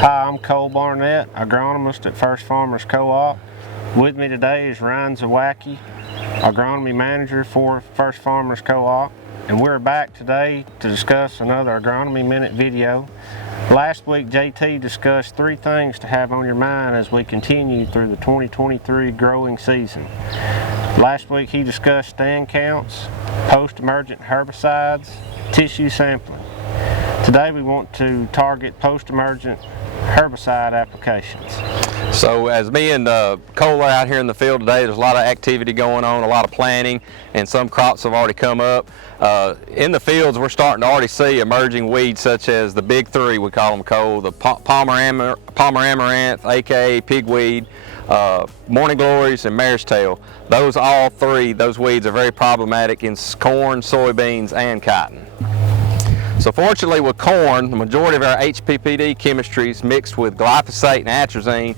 Hi, I'm Cole Barnett, agronomist at First Farmers Co-op. With me today is Ryan Zawacki, agronomy manager for First Farmers Co-op, and we're back today to discuss another Agronomy Minute video. Last week JT discussed 3 things to have on your mind as we continue through the 2023 growing season. Last week he discussed stand counts, post-emergent herbicides, tissue sampling. Today we want to target post-emergent herbicide applications. So as me and Cole are out here in the field today, there's a lot of activity going on, a lot of planting, and some crops have already come up. In the fields we're starting to already see emerging weeds such as the big 3, we call them, Cole, the Palmer Amaranth, aka pigweed, morning glories, and Marestail. Those weeds are very problematic in corn, soybeans, and cotton. So fortunately with corn, the majority of our HPPD chemistries mixed with glyphosate and atrazine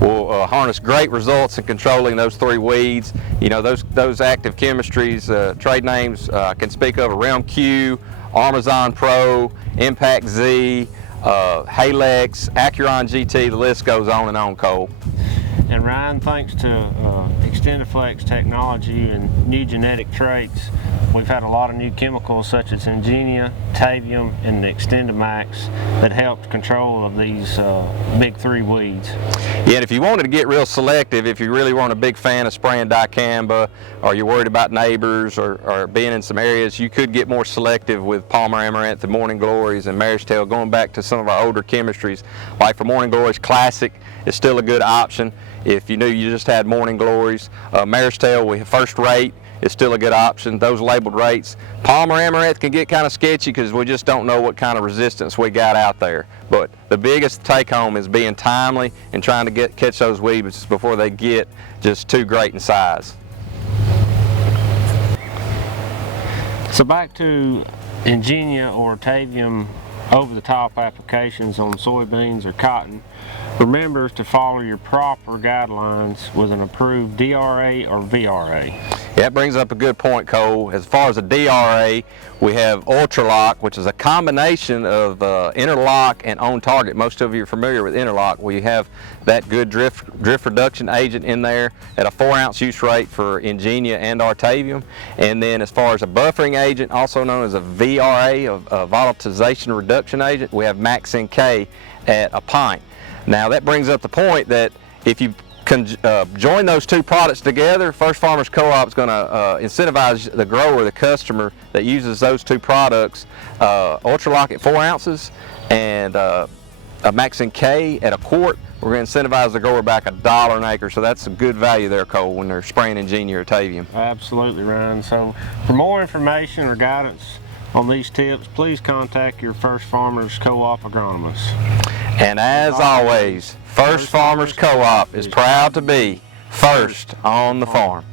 will harness great results in controlling those 3 weeds. You know, those active chemistries, trade names I can speak of: Realm Q, Armazon Pro, Impact Z, Halex, Acuron GT, the list goes on and on, Cole. And Ryan, thanks to XtendiFlex technology and new genetic traits, we've had a lot of new chemicals such as Ingenia, Tavium, and the XtendiMax that helped control of these big 3 weeds. Yeah, and if you wanted to get real selective, if you really weren't a big fan of spraying dicamba, or you're worried about neighbors or being in some areas, you could get more selective with Palmer Amaranth, the Morning Glories, and Marestail, going back to some of our older chemistries. Like for Morning Glories, Classic is still a good option if you knew you just had Morning Glories. Marestail, we have First Rate, is still a good option. Those labeled rates. Palmer Amaranth can get kind of sketchy because we just don't know what kind of resistance we got out there. But the biggest take home is being timely and trying to catch those weeds before they get just too great in size. So back to Ingenia or Tavium over-the-top applications on soybeans or cotton. Remember to follow your proper guidelines with an approved DRA or VRA. That brings up a good point, Cole. As far as a DRA, we have Ultralock, which is a combination of interlock and on target. Most of you are familiar with interlock. We have that good drift reduction agent in there at a 4-ounce use rate for Ingenia and Tavium. And then as far as a buffering agent, also known as a VRA, a volatilization reduction agent, we have Maxin K at a pint. Now that brings up the point that if you join those 2 products together, First Farmers Co-op is going to incentivize the grower, the customer that uses those 2 products, Ultralock at 4 ounces and a Maxin K at a quart. We're going to incentivize the grower back $1 an acre, so that's a good value there, Cole, when they're spraying Ingenia or Tavium. Absolutely, Ryan. So for more information or guidance on these tips, please contact your First Farmers Co-op agronomist. And as always, First Farmers Co-op is proud to be first on the farm.